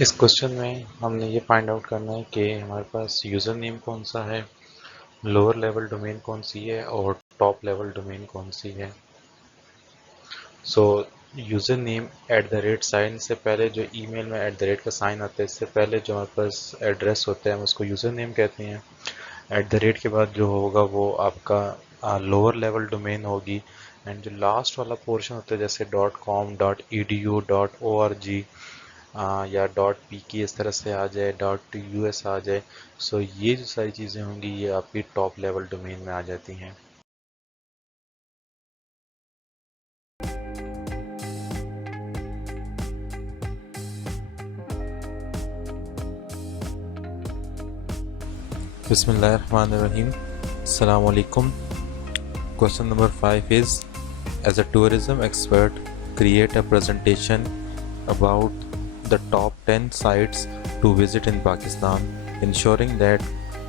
इस क्वेश्चन में हमने ये फाइंड आउट करना है कि हमारे पास यूज़र नेम कौन सा है, लोअर लेवल डोमेन कौन सी है और टॉप लेवल डोमेन कौन सी है। सो यूज़र नेम @ साइन से पहले जो ईमेल में @ का साइन आता है, इससे पहले जो हमारे पास एड्रेस होता है हम उसको यूज़र नेम कहते हैं। @ के बाद जो होगा वो आपका लोअर लेवल डोमेन होगी। एंड जो लास्ट वाला पोर्शन होता है जैसे .com .edu .org या .pk इस तरह से आ जाए, .us आ जाए। सो ये जो सारी चीज़ें होंगी ये आपकी टॉप लेवल डोमेन में आ जाती हैं। Bismillahirrahmanirrahim. Assalamu alaikum. Question number 5 is, as a tourism expert, create a presentation about the top 10 sites to visit in Pakistan, ensuring that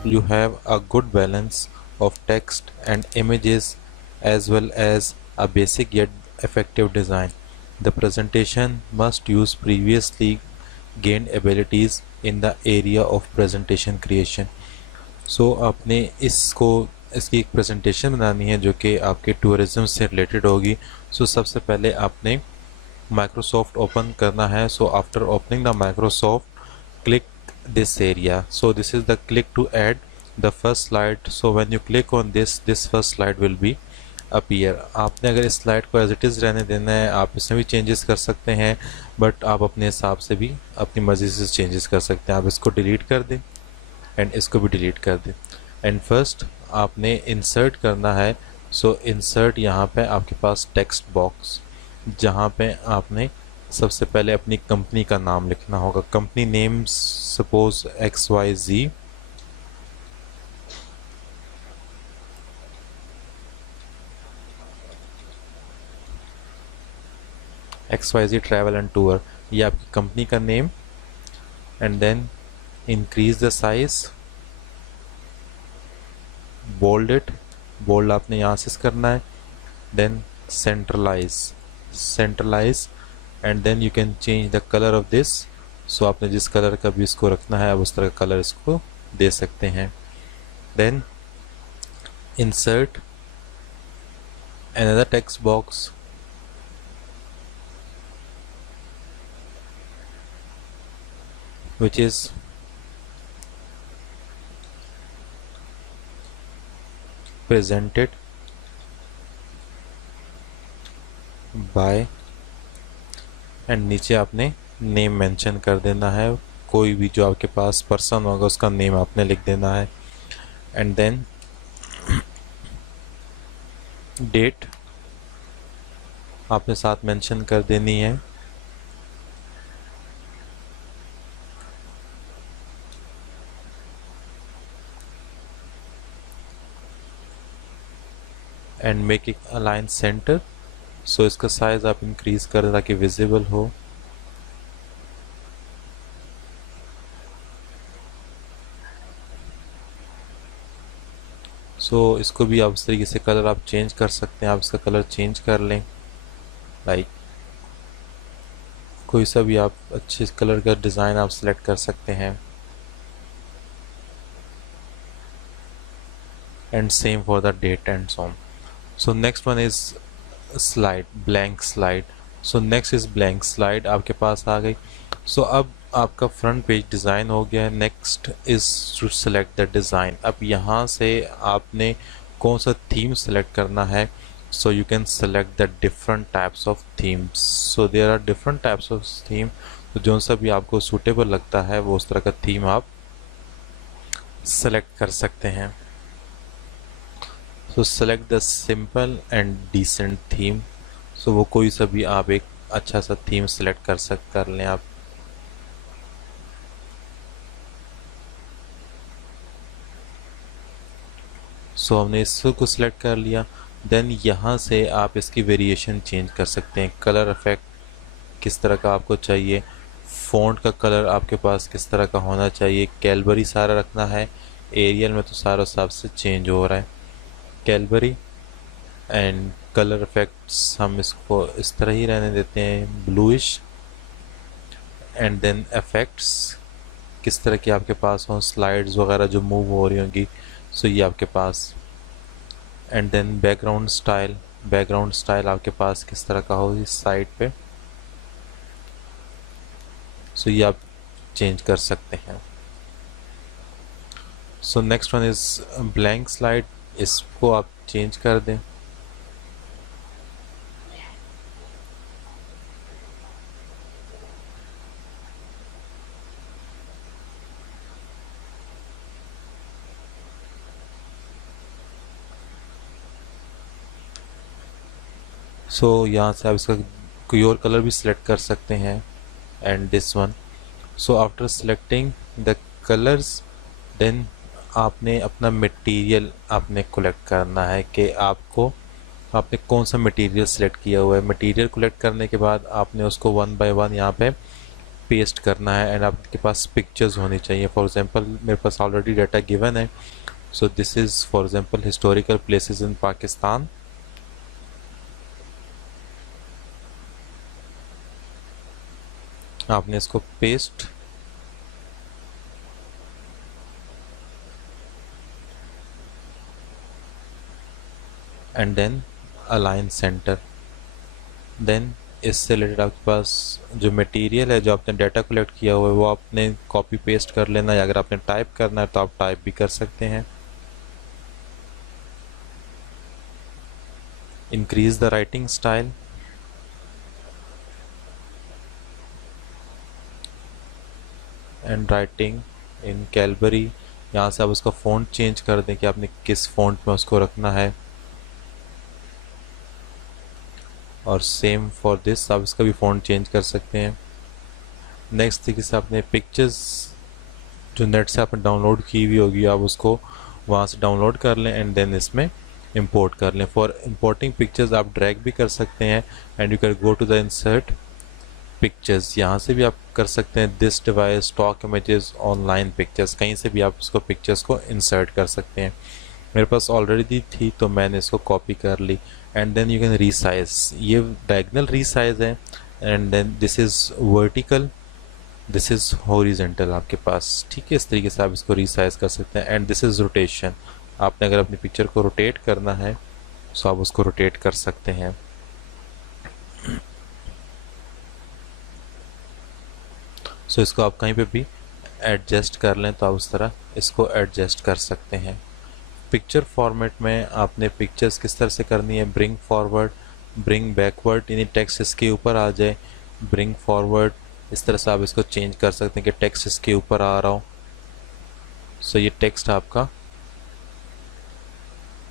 you have a good balance of text and images as well as a basic yet effective design. The presentation must use previously gained abilities in the area of presentation creation. आपने इसकी एक presentation बनानी है जो कि आपके tourism से related होगी। सबसे पहले आपने माइक्रोसॉफ्ट ओपन करना है। After opening the Microsoft, click this area. This is the click to add the first slide. When you click on this first slide will be appear. आपने अगर इस स्लाइड को एज इट इज़ रहने देना है, आप इसमें भी चेंजेस कर सकते हैं, बट आप अपने हिसाब से भी अपनी मर्ज़ी से चेंजेस कर सकते हैं। आप इसको डिलीट कर दें एंड इसको भी डिलीट कर दें। एंड फर्स्ट आपने इंसर्ट करना है। इंसर्ट यहाँ पे आपके पास टेक्स्ट बॉक्स, जहाँ पे आपने सबसे पहले अपनी कंपनी का नाम लिखना होगा। Company name suppose XYZ। XYZ travel and tour, ये आपकी कंपनी का name. And then increase the size, bold it, bold आपने यहाँ से करना है। Then centralize and then you can change the colour of this. आपने जिस कलर का भी इसको रखना है आप उस तरह का कलर इसको दे सकते हैं। Then insert another text box, which is presented by, and नीचे आपने नेम मेंशन कर देना है। कोई भी जो आपके पास पर्सन होगा उसका नेम आपने लिख देना है। एंड देन डेट आपने साथ मेंशन कर देनी है। And make it align centre. इसका साइज आप इंक्रीज करें ताकि विजिबल हो। इसको भी आप इस तरीके से कलर आप चेंज कर सकते हैं। आप इसका कलर चेंज कर लें, लाइक कोई सा भी आप अच्छे कलर का डिज़ाइन आप सिलेक्ट कर सकते हैं। And same for the date and so next one is slide, blank slide. Next is blank slide आपके पास आ गई। अब आपका फ्रंट पेज डिज़ाइन हो गया है। Next is to select the design. अब यहाँ से आपने कौन सा थीम सेलेक्ट करना है। you can select the different types of themes. There are different types of theme, तो जो सा भी आपको सूटेबल लगता है वो उस तरह का थीम आप सेलेक्ट कर सकते हैं। Select the simple and decent theme. वो कोई सा भी आप एक अच्छा सा थीम सेलेक्ट कर लें आप। हमने इसको सिलेक्ट कर लिया। देन यहाँ से आप इसकी वेरिएशन चेंज कर सकते हैं। कलर इफेक्ट किस तरह का आपको चाहिए, फ़ॉन्ट का कलर आपके पास किस तरह का होना चाहिए। कैलबरी सारा रखना है, एरियल में तो सारा हिसाब से चेंज हो रहा है। कैलबरी एंड कलर इफेक्ट्स हम इसको इस तरह ही रहने देते हैं, ब्लूइश। एंड देन इफेक्ट्स किस तरह की आपके पास हो, स्लाइड्स वगैरह जो मूव हो रही होंगी, सो ये आपके पास। एंड देन बैकग्राउंड स्टाइल आपके पास किस तरह का हो इस साइड पे, सो ये आप चेंज कर सकते हैं। सो next one is blank slide, इसको आप चेंज कर दें। सो यहाँ से आप इसका कोई और कलर भी सिलेक्ट कर सकते हैं। And this one, so after selecting the colours, then आपने अपना मटेरियल आपने कलेक्ट करना है कि आपने कौन सा मटेरियल सेलेक्ट किया हुआ है। मटेरियल कलेक्ट करने के बाद आपने उसको वन बाय वन यहाँ पे पेस्ट करना है। एंड आपके पास पिक्चर्स होनी चाहिए। फॉर एग्जांपल मेरे पास ऑलरेडी डाटा गिवन है, so this is for example historical places in Pakistan. आपने इसको paste and then align centre. Then इससे रिलेटेड आपके पास जो मटेरियल है, जो आपने डाटा कलेक्ट किया हुआ है, वो आपने कॉपी पेस्ट कर लेना है। अगर आपने टाइप करना है तो आप टाइप भी कर सकते हैं। Increase the writing style, and writing in Calibri. यहाँ से आप उसका फ़ॉन्ट चेंज कर दें कि आपने किस फ़ॉन्ट में उसको रखना है। और सेम फॉर दिस, आप इसका भी फ़ॉन्ट चेंज कर सकते हैं। नेक्स्ट तरीके से आपने पिक्चर्स जो नेट से आपने डाउनलोड की हुई होगी, आप उसको वहाँ से डाउनलोड कर लें एंड देन इसमें इंपोर्ट कर लें। फॉर इंपोर्टिंग पिक्चर्स आप ड्रैग भी कर सकते हैं and you can go to the insert pictures. यहाँ से भी आप कर सकते हैं this device stock images online pictures, कहीं से भी आप उसको पिक्चर्स को इंसर्ट कर सकते हैं। मेरे पास ऑलरेडी थी तो मैंने इसको कॉपी कर ली। And then you can resize, ये डायगनल रीसाइज है। And then this is vertical, this is horizontal आपके पास। ठीक है, इस तरीके से आप इसको रीसाइज कर सकते हैं। एंड दिस इज़ रोटेशन, आपने अगर अपनी पिक्चर को रोटेट करना है तो आप उसको रोटेट कर सकते हैं। सो इसको आप कहीं पे भी एडजस्ट कर लें तो आप उस तरह इसको एडजस्ट कर सकते हैं। पिक्चर फॉर्मेट में आपने पिक्चर्स किस तरह से करनी है, ब्रिंग फॉरवर्ड, ब्रिंग बैकवर्ड, यानी टेक्स्ट इसके ऊपर आ जाए, ब्रिंग फॉरवर्ड, इस तरह से आप इसको चेंज कर सकते हैं कि टेक्स्ट इसके ऊपर आ रहा हो। सो ये टेक्स्ट आपका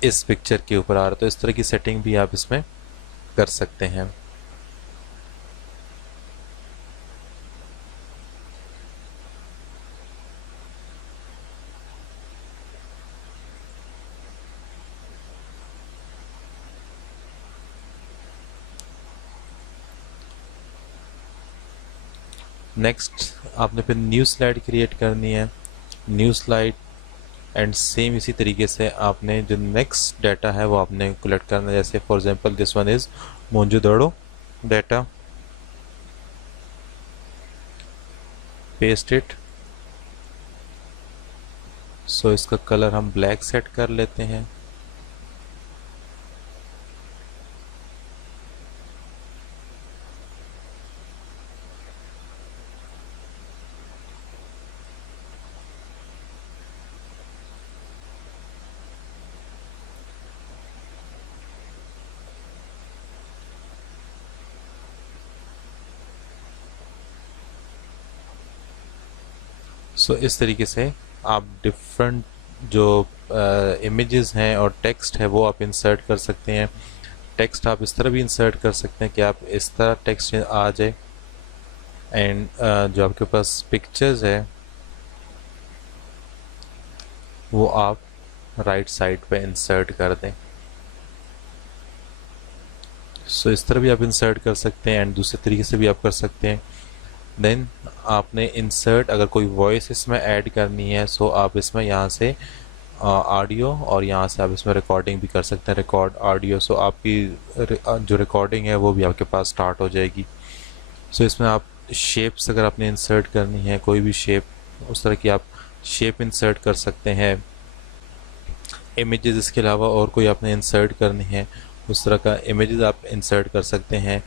इस पिक्चर के ऊपर आ रहा है, तो इस तरह की सेटिंग भी आप इसमें कर सकते हैं। नेक्स्ट आपने फिर न्यू स्लाइड क्रिएट करनी है, न्यू स्लाइड। एंड सेम इसी तरीके से आपने जो नेक्स्ट डाटा है वो आपने कलेक्ट करना है। जैसे for example this one is Mohenjodaro data, paste it. So इसका कलर हम ब्लैक सेट कर लेते हैं। सो इस तरीके से आप डिफरेंट जो इमेजेस हैं और टेक्स्ट है वो आप इंसर्ट कर सकते हैं। टेक्स्ट आप इस तरह भी इंसर्ट कर सकते हैं कि आप इस तरह टेक्स्ट आ जाए। एंड जो आपके पास पिक्चर्स है वो आप राइट साइड पे इंसर्ट कर दें। सो इस तरह भी आप इंसर्ट कर सकते हैं एंड दूसरे तरीके से भी आप कर सकते हैं। देन आपने इंसर्ट, अगर कोई वॉइस इसमें ऐड करनी है सो आप इसमें यहाँ से ऑडियो और यहाँ से आप इसमें रिकॉर्डिंग भी कर सकते हैं, रिकॉर्ड ऑडियो। सो आपकी जो रिकॉर्डिंग है वो भी आपके पास स्टार्ट हो जाएगी। सो इसमें आप शेप्स अगर आपने इंसर्ट करनी है, कोई भी शेप, उस तरह की आप शेप इंसर्ट कर सकते हैं। इमेजेस इसके अलावा और कोई आपने इंसर्ट करनी है, उस तरह का इमेजेस आप इंसर्ट कर सकते हैं।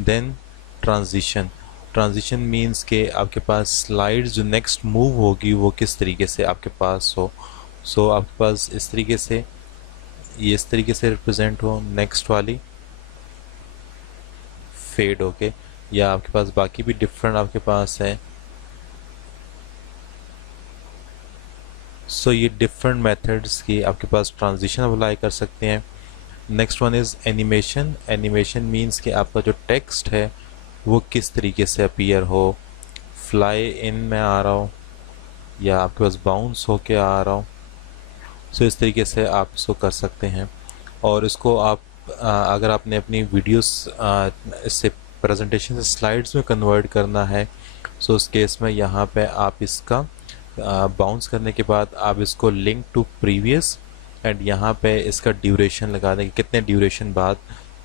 Then transition. ट्रांजिशन मीन्स के आपके पास स्लाइड्स जो नेक्स्ट मूव होगी वो किस तरीके से आपके पास हो। सो आपके पास इस तरीके से, ये इस तरीके से रिप्रेजेंट हो, नेक्स्ट वाली फेड होके, या आपके पास बाकी भी डिफरेंट आपके पास है। सो ये डिफरेंट मेथड्स की आपके पास ट्रांजिशन अप्लाई कर सकते हैं। Next one is animation. Animation means कि आपका जो टेक्स्ट है वो किस तरीके से अपीयर हो, फ्लाई इन में आ रहा हो या आपके पास बाउंस होके आ रहा हो। सो इस तरीके से आप इसको कर सकते हैं। और इसको आप अगर आपने अपनी वीडियोस इससे प्रेजेंटेशन से स्लाइड्स में कन्वर्ट करना है, सो उस केस में यहाँ पे आप इसका बाउंस करने के बाद आप इसको लिंक टू प्रीवियस एंड यहाँ पे इसका ड्यूरेशन लगा दें कि कितने ड्यूरेशन बाद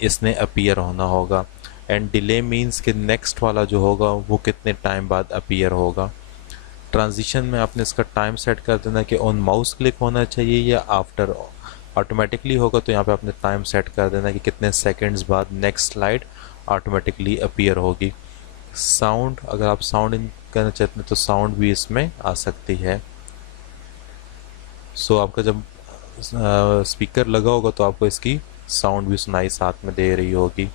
इसने अपीयर होना होगा। एंड डिले मीन्स कि नेक्स्ट वाला जो होगा वो कितने टाइम बाद अपीयर होगा। ट्रांजिशन में आपने इसका टाइम सेट कर देना कि ऑन माउस क्लिक होना चाहिए या आफ्टर ऑटोमेटिकली होगा, तो यहाँ पे आपने टाइम सेट कर देना कि कितने सेकंड्स बाद नेक्स्ट स्लाइड ऑटोमेटिकली अपीयर होगी। साउंड, अगर आप साउंड इन करना चाहते हैं तो साउंड भी इसमें आ सकती है। सो आपका जब स्पीकर लगा होगा तो आपको इसकी साउंड भी सुनाई साथ में दे रही होगी।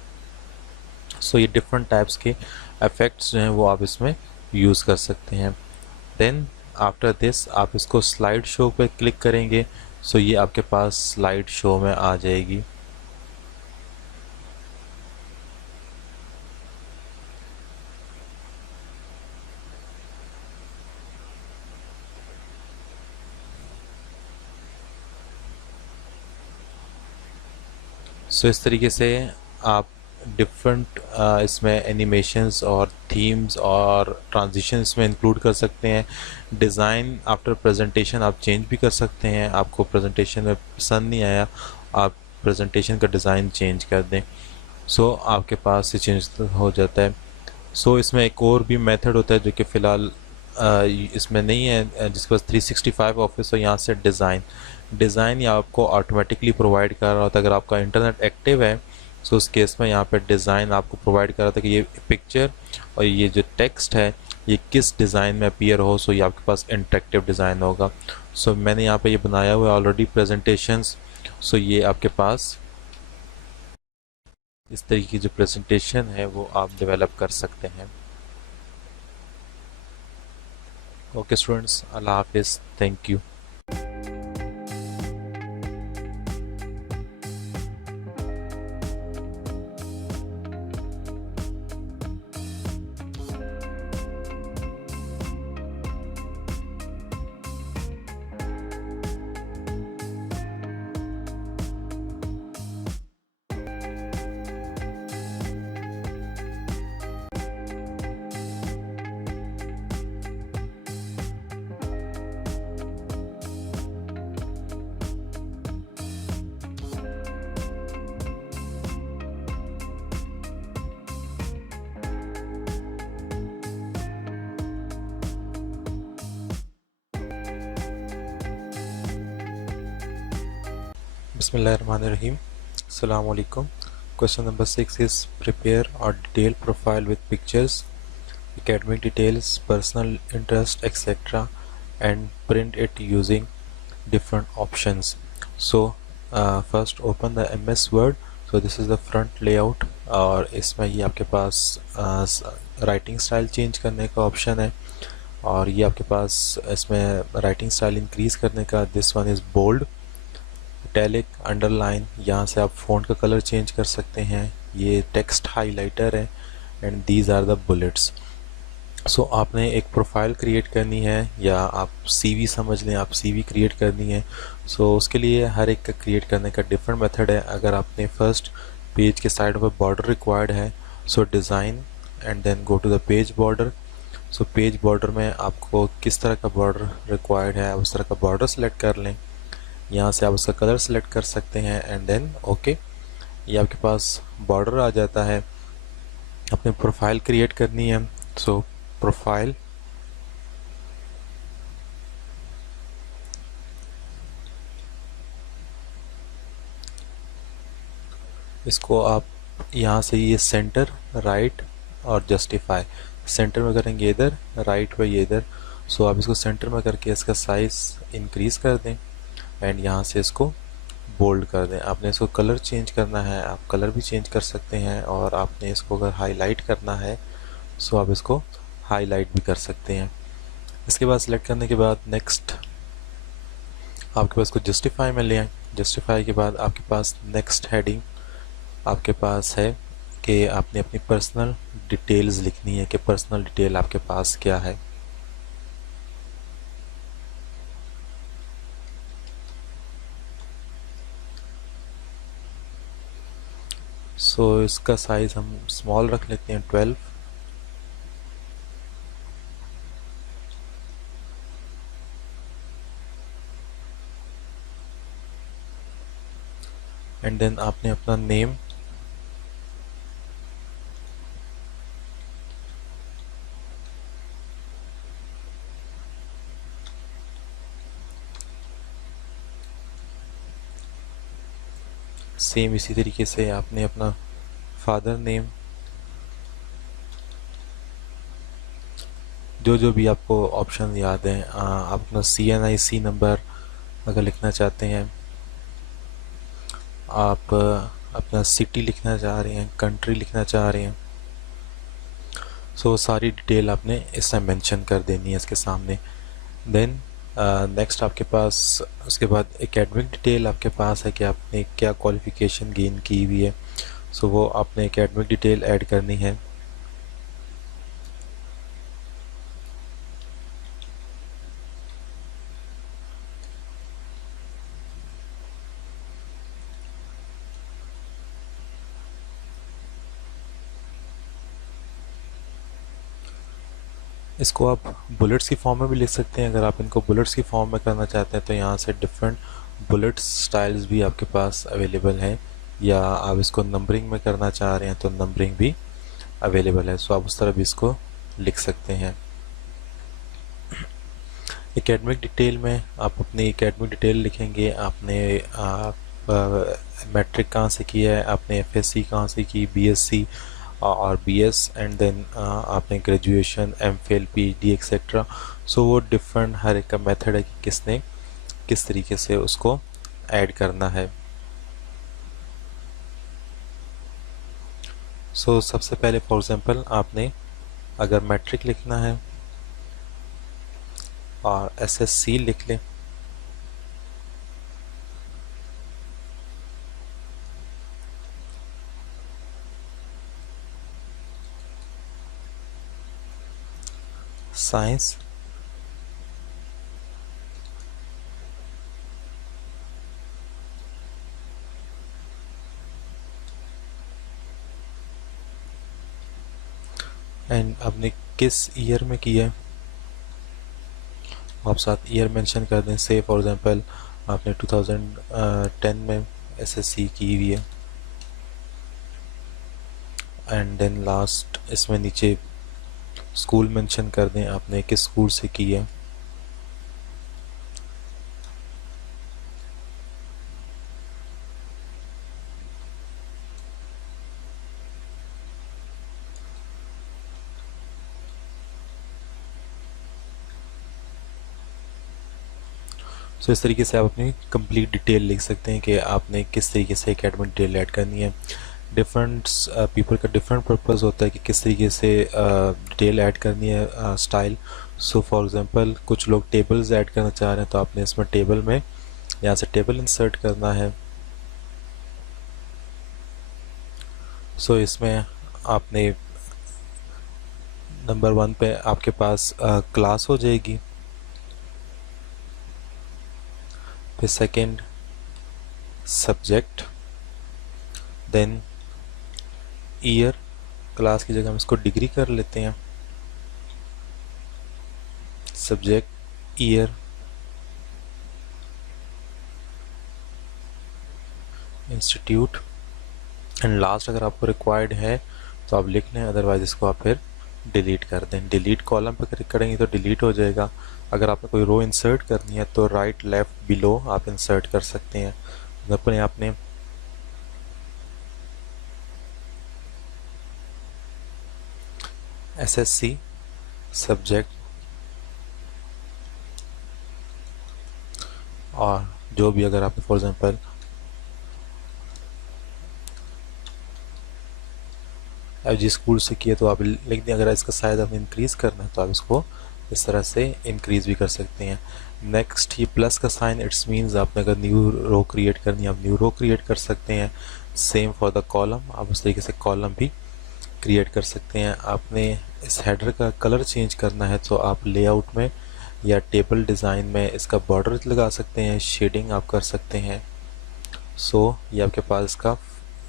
सो ये डिफरेंट टाइप्स के इफ़ेक्ट्स जो हैं वो आप इसमें यूज़ कर सकते हैं। देन आफ्टर दिस आप इसको स्लाइड शो पे क्लिक करेंगे, सो ये आपके पास स्लाइड शो में आ जाएगी। सो इस तरीके से आप डिफरेंट इसमें एनिमेशंस और थीम्स और ट्रांजिशन इसमें इंक्लूड कर सकते हैं। डिज़ाइन आफ्टर प्रेजेंटेशन आप चेंज भी कर सकते हैं। आपको प्रेजेंटेशन में पसंद नहीं आया, आप प्रेजेंटेशन का डिज़ाइन चेंज कर दें, सो आपके पास ये चेंज हो जाता है। सो इसमें एक और भी मेथड होता है जो कि फ़िलहाल इसमें नहीं है, जिसके पास 365 ऑफिस हो। यहाँ से डिज़ाइन या आपको ऑटोमेटिकली प्रोवाइड कर रहा होता है। अगर आपका इंटरनेट एक्टिव है सो उस केस में यहाँ पे डिज़ाइन आपको प्रोवाइड कर रहा था कि ये पिक्चर और ये जो टेक्स्ट है ये किस डिज़ाइन में अपीयर हो। सो ये आपके पास इंटरेक्टिव डिज़ाइन होगा। सो मैंने यहाँ पे ये बनाया हुआ है ऑलरेडी प्रेजेंटेशंस। सो ये आपके पास इस तरीके की जो प्रेजेंटेशन है वो आप डेवलप कर सकते हैं। ओके स्टूडेंट्स, अल्लाह हाफिज़, thank you. Bismillahirrahmanirrahim. Assalamu alaikum. Question number 6 is prepare a detailed profile with pictures, academic details, personal interest, etc. and print it using different options. So first open the MS Word. So this is the front layout और इसमें ये आपके पास writing style change करने का option है और ये आपके पास इसमें राइटिंग स्टाइल इंक्रीज करने का, this one is bold, italic, underline. यहाँ से आप फ़ॉन्ट का कलर चेंज कर सकते हैं। ये टेक्स्ट हाइलाइटर है and these are the bullets. So आपने एक प्रोफाइल क्रिएट करनी है या आप सीवी समझ लें, आप सीवी क्रिएट करनी है। सो उसके लिए हर एक का क्रिएट करने का डिफरेंट मेथड है। अगर आपने फर्स्ट पेज के साइड पर बॉर्डर रिक्वायर्ड है, so design and then go to the page border. So page border में आपको किस तरह का बॉर्डर रिक्वायर्ड है उस तरह का बॉर्डर सेलेक्ट कर लें। यहाँ से आप उसका कलर सेलेक्ट कर सकते हैं एंड देन ओके, ये आपके पास बॉर्डर आ जाता है। अपनी प्रोफाइल क्रिएट करनी है सो प्रोफाइल, इसको आप यहाँ से ये सेंटर, राइट और जस्टिफाई, सेंटर में करेंगे इधर, राइट पे ये इधर। सो आप इसको सेंटर में करके इसका साइज़ इंक्रीज़ कर दें एंड यहाँ से इसको बोल्ड कर दें। आपने इसको कलर चेंज करना है, आप कलर भी चेंज कर सकते हैं, और आपने इसको अगर हाईलाइट करना है सो आप इसको हाईलाइट भी कर सकते हैं। इसके बाद सिलेक्ट करने के बाद नेक्स्ट आपके पास को जस्टिफाई में ले आए। जस्टिफाई के बाद आपके पास नेक्स्ट हेडिंग आपके पास है कि आपने अपनी पर्सनल डिटेल्स लिखनी है कि पर्सनल डिटेल आपके पास क्या है। सो इसका साइज़ हम स्मॉल रख लेते हैं 12। एंड देन आपने अपना नेम, सेम इसी तरीके से आपने अपना फादर नेम, जो भी आपको ऑप्शन याद हैं। आप अपना CNIC नंबर अगर लिखना चाहते हैं, आप अपना सिटी लिखना चाह रहे हैं, कंट्री लिखना चाह रहे हैं, सो सारी डिटेल आपने इसमें मेंशन कर देनी है इसके सामने। देन नेक्स्ट आपके पास उसके बाद एकेडमिक डिटेल आपके पास है कि आपने क्या क्वालिफ़िकेशन गेन की हुई है, सो वो आपने एकेडमिक डिटेल ऐड करनी है। इसको आप बुलेट्स की फॉर्म में भी लिख सकते हैं। अगर आप इनको बुलेट्स की फॉर्म में करना चाहते हैं तो यहाँ से डिफरेंट बुलेट स्टाइल्स भी आपके पास अवेलेबल हैं, या आप इसको नंबरिंग में करना चाह रहे हैं तो नंबरिंग भी अवेलेबल है। सो आप उस तरह भी इसको लिख सकते हैं। एकेडमिक डिटेल में आप अपनी एकेडमिक डिटेल लिखेंगे। आपने मैट्रिक कहाँ से किया है, आपने FSC कहाँ से की, BSc और BS, एंड देन आपने ग्रेजुएशन, MPhil, PhD एक्सेट्रा। सो वो डिफरेंट हर एक का मेथड है कि किसने किस तरीके से उसको ऐड करना है। सो सबसे पहले फॉर एग्जांपल आपने अगर मैट्रिक लिखना है और SSC लिख लें, साइंस, एंड आपने किस ईयर में किया है आप साथ ईयर मेंशन कर दें। से फॉर एग्जांपल आपने 2010 में SSC की हुई है, एंड देन लास्ट इसमें नीचे स्कूल मेंशन कर दें आपने किस स्कूल से की है। सो इस तरीके से आप अपनी कंप्लीट डिटेल लिख सकते हैं कि आपने किस तरीके से एकेडमिक डिटेल ऐड करनी है। डिफरेंट पीपल का डिफरेंट पर्पस होता है कि किस तरीके से डिटेल ऐड करनी है, स्टाइल। सो फॉर एग्जांपल कुछ लोग टेबल्स ऐड करना चाह रहे हैं तो आपने इसमें टेबल में यहाँ से टेबल इंसर्ट करना है। सो इसमें आपने नंबर 1 पे आपके पास क्लास हो जाएगी, फिर second subject, then year, class की जगह हम इसको डिग्री कर लेते हैं, subject, year, institute, and last अगर आपको रिक्वायर्ड है तो आप लिख लें, अदरवाइज इसको आप फिर डिलीट कर दें। डिलीट कॉलम पे क्लिक करेंगे तो डिलीट हो जाएगा। अगर आपने कोई रो इंसर्ट करनी है तो राइट लेफ्ट बिलो आप इंसर्ट कर सकते हैं। अपने आपने SSC सब्जेक्ट और जो भी, अगर आपने फॉर एग्जांपल FG स्कूल से किए तो आप लिख दें। अगर इसका साइज आपने इंक्रीज़ करना है तो आप इसको इस तरह से इंक्रीज़ भी कर सकते हैं। नेक्स्ट, ये प्लस का साइन, इट्स मीन्स आपने अगर न्यू रो क्रिएट करनी है आप न्यू रो क्रिएट कर सकते हैं। सेम फॉर द कॉलम, आप उस तरीके से कॉलम भी क्रिएट कर सकते हैं। आपने इस हेडर का कलर चेंज करना है तो आप लेआउट में या टेबल डिज़ाइन में इसका बॉर्डर लगा सकते हैं, शेडिंग आप कर सकते हैं। ये आपके पास इसका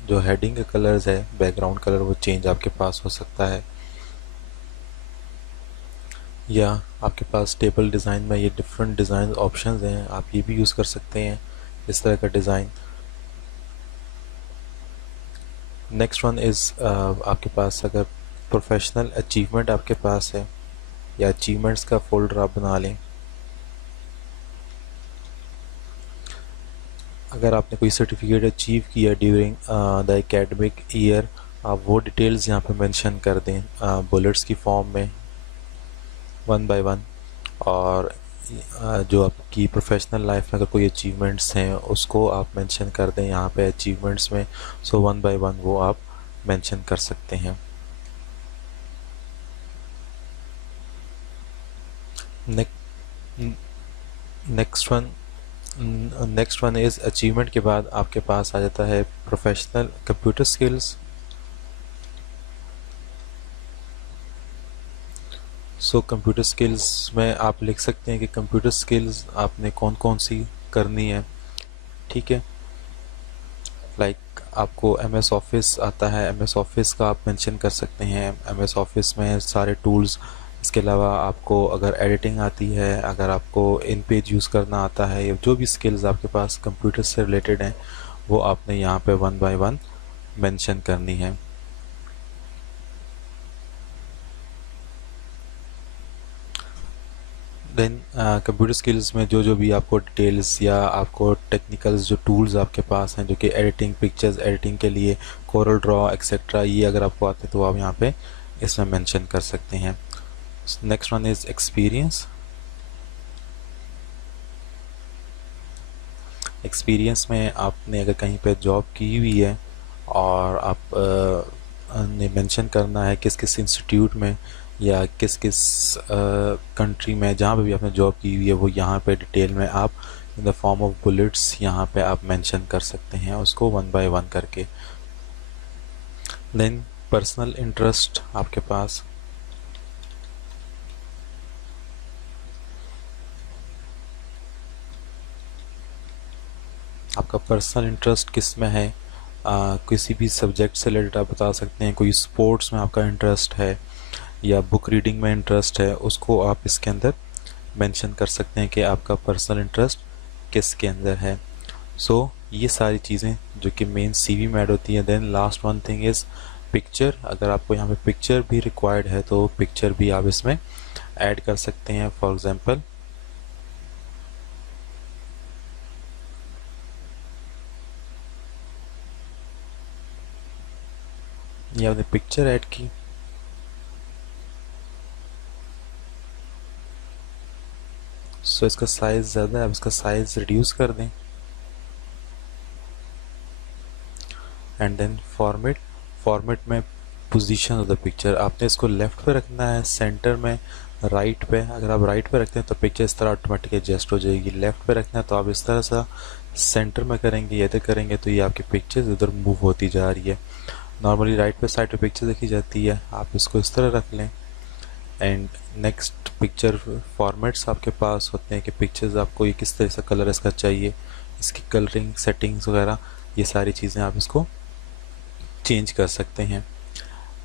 जो हेडिंग का कलर्स है, बैकग्राउंड कलर, वो चेंज आपके पास हो सकता है। या आपके पास टेबल डिज़ाइन में ये डिफरेंट डिज़ाइन ऑप्शंस हैं, आप ये भी यूज़ कर सकते हैं इस तरह का डिज़ाइन। नेक्स्ट वन इज़ आपके पास अगर प्रोफेशनल अचीवमेंट आपके पास है या अचीवमेंट्स का फोल्डर आप बना लें। अगर आपने कोई सर्टिफिकेट अचीव किया ड्यूरिंग द एकेडमिक ईयर, आप वो डिटेल्स यहाँ पे मेंशन कर दें बुलेट्स की फॉर्म में, वन बाय वन। और जो आपकी प्रोफेशनल लाइफ में अगर कोई अचीवमेंट्स हैं उसको आप मेंशन कर दें यहाँ पे अचीवमेंट्स में। वन बाय वन वो आप मेंशन कर सकते हैं। नेक्स्ट वन इज़ अचीवमेंट के बाद आपके पास आ जाता है professional computer skills. Computer skills में आप लिख सकते हैं कि कंप्यूटर स्किल्स आपने कौन कौन सी करनी है। ठीक है, लाइक आपको MS ऑफिस आता है, MS ऑफिस का आप मेंशन कर सकते हैं। MS ऑफिस में सारे टूल्स, इसके अलावा आपको अगर एडिटिंग आती है, अगर आपको इन पेज यूज़ करना आता है, या जो भी स्किल्स आपके पास कंप्यूटर से रिलेटेड हैं वो आपने यहाँ पे वन बाय वन मेंशन करनी है। देन कंप्यूटर स्किल्स में जो जो भी आपको डिटेल्स या आपको टेक्निकल्स जो टूल्स आपके पास हैं जो कि एडिटिंग, पिक्चर्स एडिटिंग के लिए, कोरल ड्रॉ एक्सेट्रा, ये अगर आपको आते हैं तो आप यहाँ पे इसमें मेंशन कर सकते हैं। Next one is experience. Experience में आपने अगर कहीं पे जॉब की हुई है और आप ने मेंशन करना है किस किस इंस्टीट्यूट में या किस किस कंट्री में, जहाँ पे भी आपने जॉब की हुई है वो यहाँ पे डिटेल में आप in the form of bullets यहाँ पे आप मेंशन कर सकते हैं उसको वन बाय वन करके। देन पर्सनल इंटरेस्ट आपके पास, आपका पर्सनल इंटरेस्ट किस में है, किसी भी सब्जेक्ट से रिलेटेड आप बता सकते हैं। कोई स्पोर्ट्स में आपका इंटरेस्ट है या बुक रीडिंग में इंटरेस्ट है, उसको आप इसके अंदर मेंशन कर सकते हैं कि आपका पर्सनल इंटरेस्ट किस के अंदर है। ये सारी चीज़ें जो कि मेन CV में ऐड होती हैं। Then last one thing is picture. अगर आपको यहाँ पे पिक्चर भी रिक्वायर्ड है तो पिक्चर भी आप इसमें ऐड कर सकते हैं। फॉर एग्जांपल ये आपने पिक्चर ऐड की, इसका साइज़ ज़्यादा है, आप इसका साइज़ रिड्यूस कर दें। एंड देन फॉर्मेट में पोजीशन ऑफ द पिक्चर, आपने इसको लेफ़्ट पे रखना है, सेंटर में, राइट पे। अगर आप राइट पे रखते हैं तो पिक्चर इस तरह ऑटोमेटिक एडजस्ट हो जाएगी। लेफ़्ट पे रखना है तो आप इस तरह से सेंटर में करेंगे या इधर करेंगे तो ये आपकी पिक्चर्स इधर मूव होती जा रही है। नॉर्मली राइट पे साइड पे पिक्चर देखी जाती है, आप इसको इस तरह रख लें। एंड नेक्स्ट पिक्चर फॉर्मेट्स आपके पास होते हैं कि पिक्चर्स आपको ये किस तरह से कलर इसका चाहिए, इसकी कलरिंग सेटिंग्स वगैरह, ये सारी चीज़ें आप इसको चेंज कर सकते हैं।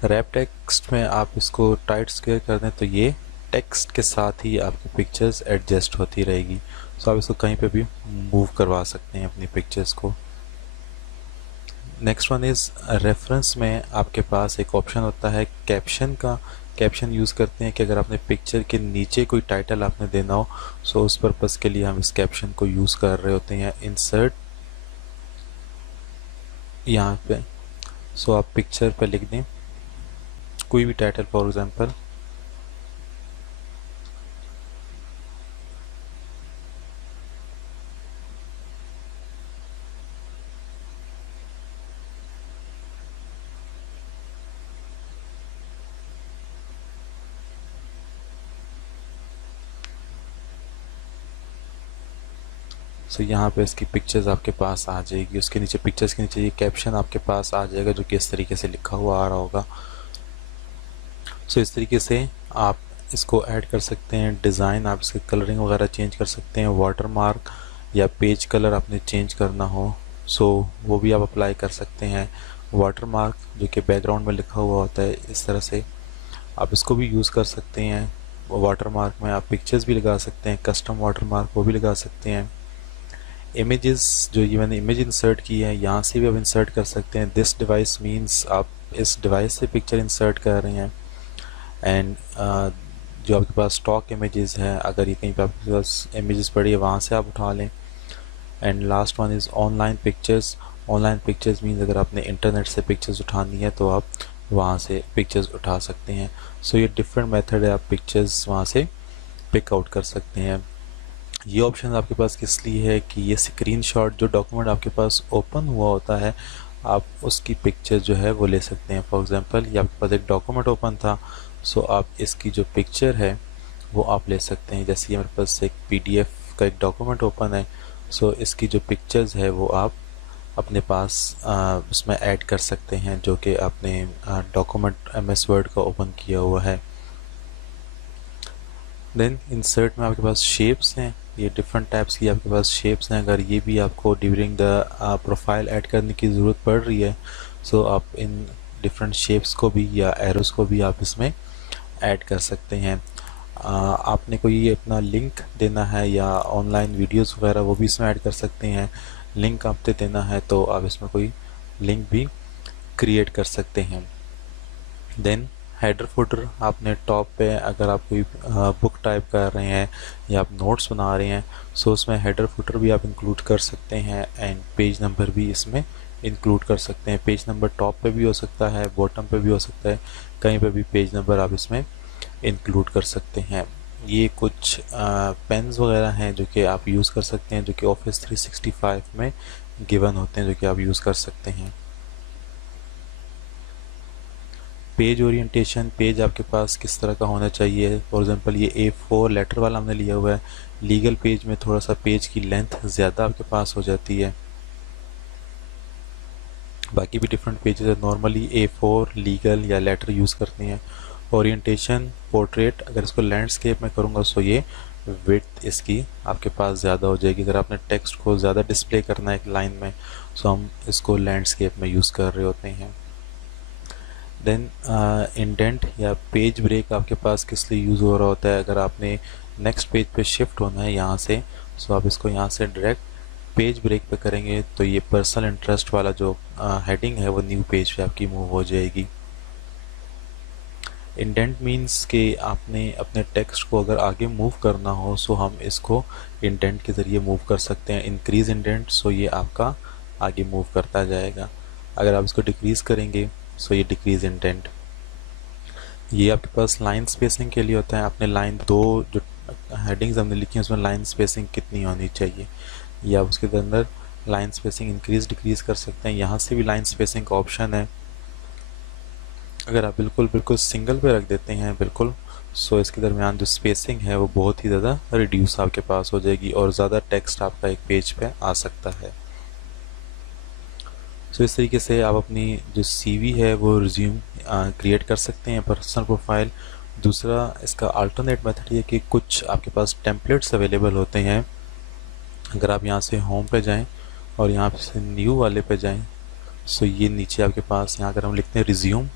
रैप टेक्स्ट में आप इसको टाइट स्क्वायर कर दें तो ये टेक्स्ट के साथ ही आपकी पिक्चर्स एडजस्ट होती रहेगी। आप इसको कहीं पे भी मूव करवा सकते हैं अपनी पिक्चर्स को। नेक्स्ट वन इज़ रेफरेंस में आपके पास एक ऑप्शन होता है कैप्शन का कैप्शन यूज़ करते हैं कि अगर आपने पिक्चर के नीचे कोई टाइटल आपने देना हो, सो उस पर्पज़ के लिए हम इस कैप्शन को यूज़ कर रहे होते हैं। इंसर्ट यहाँ पे, सो आप पिक्चर पे लिख दें कोई भी टाइटल, फॉर एग्जांपल सो यहाँ पे इसकी पिक्चर्स आपके पास आ जाएगी, उसके नीचे पिक्चर्स के नीचे ये कैप्शन आपके पास आ जाएगा जो कि इस तरीके से लिखा हुआ आ रहा होगा। सो इस तरीके से आप इसको ऐड कर सकते हैं। डिज़ाइन आप इसके कलरिंग वगैरह चेंज कर सकते हैं। वाटर मार्क या पेज कलर आपने चेंज करना हो सो वो भी आप अप्लाई कर सकते हैं। वाटर मार्क जो कि बैकग्राउंड में लिखा हुआ होता है, इस तरह से आप इसको भी यूज़ कर सकते हैं। वाटर मार्क में आप पिक्चर्स भी लगा सकते हैं, कस्टम वाटर मार्क वो भी लगा सकते हैं। इमेजेस, जो ये मैंने इमेज इंसर्ट की है, यहाँ से भी आप इंसर्ट कर सकते हैं। दिस डिवाइस मींस आप इस डिवाइस से पिक्चर इंसर्ट कर रहे हैं। एंड जो आपके पास स्टॉक इमेजेस हैं, अगर ये कहीं पे आपके पास इमेजेस पड़ी है वहाँ से आप उठा लें। And last one is online pictures. Online pictures means अगर आपने इंटरनेट से पिक्चर्स उठानी है तो आप वहाँ से पिक्चर्स उठा सकते हैं। सो ये डिफरेंट मेथड है, आप पिक्चर्स वहाँ से पिक आउट कर सकते हैं। ये ऑप्शन आपके पास किस लिए है कि ये स्क्रीनशॉट, जो डॉक्यूमेंट आपके पास ओपन हुआ होता है, आप उसकी पिक्चर जो है वो ले सकते हैं। फॉर एग्जांपल ये आपके पास एक डॉक्यूमेंट ओपन था, सो आप इसकी जो पिक्चर है वो आप ले सकते हैं। जैसे ये मेरे पास एक PDF का एक डॉक्यूमेंट ओपन है, सो इसकी जो पिक्चर्स है वो आप अपने पास उसमें ऐड कर सकते हैं, जो कि आपने डॉक्यूमेंट MS वर्ड का ओपन किया हुआ है। देन इंसर्ट में आपके पास शेप्स हैं, ये डिफरेंट टाइप्स की आपके पास शेप्स हैं। अगर ये भी आपको ड्यूरिंग द प्रोफाइल ऐड करने की ज़रूरत पड़ रही है, सो आप इन डिफरेंट शेप्स को भी या एरोस को भी आप इसमें ऐड कर सकते हैं। आपने कोई अपना लिंक देना है या ऑनलाइन वीडियोस वगैरह, वो भी इसमें ऐड कर सकते हैं। लिंक आपने देना है तो आप इसमें कोई लिंक भी क्रिएट कर सकते हैं। देन हेडर फुटर, आपने टॉप पे अगर आप कोई बुक टाइप कर रहे हैं या आप नोट्स बना रहे हैं, सो उसमें हेडर फुटर भी आप इंक्लूड कर सकते हैं। एंड पेज नंबर भी इसमें इंक्लूड कर सकते हैं। पेज नंबर टॉप पे भी हो सकता है, बॉटम पे भी हो सकता है, कहीं पे भी पेज नंबर आप इसमें इंक्लूड कर सकते हैं। ये कुछ पेन्स वगैरह हैं जो कि आप यूज़ कर सकते हैं, जो कि ऑफिस 365 में गिवन होते हैं, जो कि आप यूज़ कर सकते हैं। पेज ओरिएंटेशन, पेज आपके पास किस तरह का होना चाहिए। फॉर एग्जांपल ये A4 लेटर वाला हमने लिया हुआ है। लीगल पेज में थोड़ा सा पेज की लेंथ ज़्यादा आपके पास हो जाती है, बाकी भी डिफरेंट पेजेस है। नॉर्मली A4 लीगल या लेटर यूज़ करते हैं। ओरिएंटेशन पोर्ट्रेट, अगर इसको लैंडस्केप में करूँगा सो ये विड्थ इसकी आपके पास ज़्यादा हो जाएगी। अगर आपने टेक्स्ट को ज़्यादा डिस्प्ले करना है एक लाइन में, सो हम इसको लैंडस्केप में यूज़ कर रहे होते हैं। देन इंडेंट या पेज ब्रेक आपके पास किस लिए यूज़ हो रहा होता है। अगर आपने नेक्स्ट पेज पे शिफ्ट होना है यहाँ से, सो आप इसको यहाँ से डायरेक्ट पेज ब्रेक पे करेंगे तो ये पर्सनल इंटरेस्ट वाला जो हेडिंग है वो न्यू पेज पे आपकी मूव हो जाएगी। इंडेंट मीन्स कि आपने अपने टेक्स्ट को अगर आगे मूव करना हो, सो हम इसको इंडेंट के ज़रिए मूव कर सकते हैं। इंक्रीज़ इंडेंट, सो ये आपका आगे मूव करता जाएगा। अगर आप इसको डिक्रीज़ करेंगे, सो ये डिक्रीज़ इंडेंट। ये आपके पास लाइन स्पेसिंग के लिए होता है। आपने लाइन दो जो हेडिंग्स हमने लिखी हैं उसमें लाइन स्पेसिंग कितनी होनी चाहिए, या उसके अंदर लाइन स्पेसिंग इंक्रीज़ डिक्रीज़ कर सकते हैं। यहाँ से भी लाइन स्पेसिंग का ऑप्शन है। अगर आप बिल्कुल सिंगल पे रख देते हैं बिल्कुल, सो इसके दरमियान जो स्पेसिंग है वो बहुत ही ज़्यादा रिड्यूस आपके पास हो जाएगी और ज़्यादा टेक्स्ट आपका एक पेज पे आ सकता है। सो इस तरीके से आप अपनी जो CV है वो रिज्यूम क्रिएट कर सकते हैं, पर्सनल प्रोफाइल। दूसरा इसका अल्टरनेट मेथड ये कि कुछ आपके पास टेम्पलेट्स अवेलेबल होते हैं। अगर आप यहाँ से होम पे जाएं और यहाँ से न्यू वाले पे जाएं, सो ये नीचे आपके पास यहाँ अगर हम लिखते हैं रिज्यूम,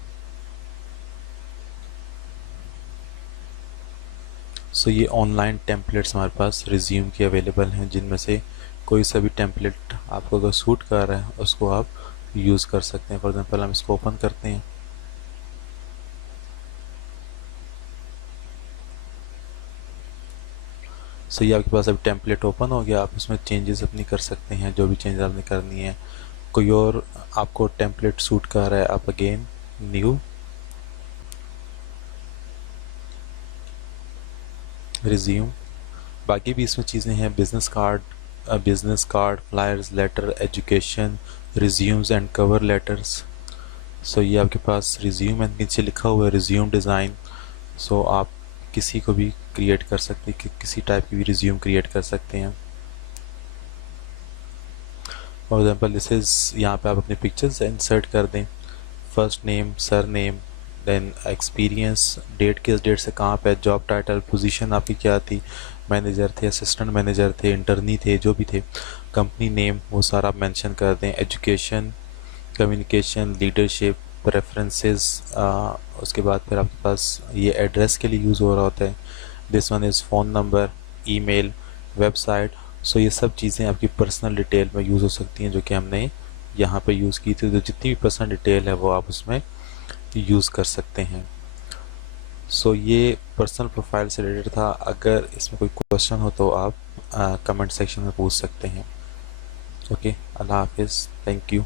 सो ये ऑनलाइन टेम्पलेट्स हमारे पास रिज्यूम के अवेलेबल हैं, जिनमें से कोई सा भी टेम्पलेट आपको अगर सूट कर रहा है उसको आप यूज़ कर सकते हैं। फॉर एग्जांपल हम इसको ओपन करते हैं, सो ये आपके पास अभी टेम्पलेट ओपन हो गया, आप इसमें चेंजेस अपनी कर सकते हैं, जो भी चेंज आपने करनी है। कोई और आपको टेम्पलेट सूट कर रहा है, आप अगेन न्यू रिज्यूम। बाकी भी इसमें चीज़ें हैं, business card, flyers, letter, education, resumes and cover letters. So ये आपके पास रिज्यूम एंड नीचे लिखा हुआ है रिज्यूम डिज़ाइन। सो आप किसी को भी क्रिएट कर सकते हैं, किसी टाइप की भी रिज्यूम क्रिएट कर सकते हैं। फॉर एग्जांपल दिस इज़, यहाँ पे आप अपने पिक्चर्स इंसर्ट कर दें, first name, surname, then experience, date, किस डेट से कहाँ पे, जॉब टाइटल, पोजीशन आपकी क्या थी, मैनेजर थे, असिस्टेंट मैनेजर थे, इंटर्नी थे, जो भी थे, कंपनी नेम वो सारा आप मेंशन कर दें, एजुकेशन, कम्युनिकेशन, लीडरशिप, प्रेफरेंसेस। उसके बाद फिर आपके पास ये एड्रेस के लिए यूज़ हो रहा होता है, this one is phone number, email, website. So ये सब चीज़ें आपकी पर्सनल डिटेल में यूज़ हो सकती हैं, जो कि हमने यहाँ पे यूज़ की थी। तो जितनी भी पर्सनल डिटेल है वो आप उसमें यूज़ कर सकते हैं। सो ये पर्सनल प्रोफाइल से रिलेटेड था। अगर इसमें कोई क्वेश्चन हो तो आप कमेंट सेक्शन में पूछ सकते हैं। ओके, अल्लाह हाफिज़, थैंक यू।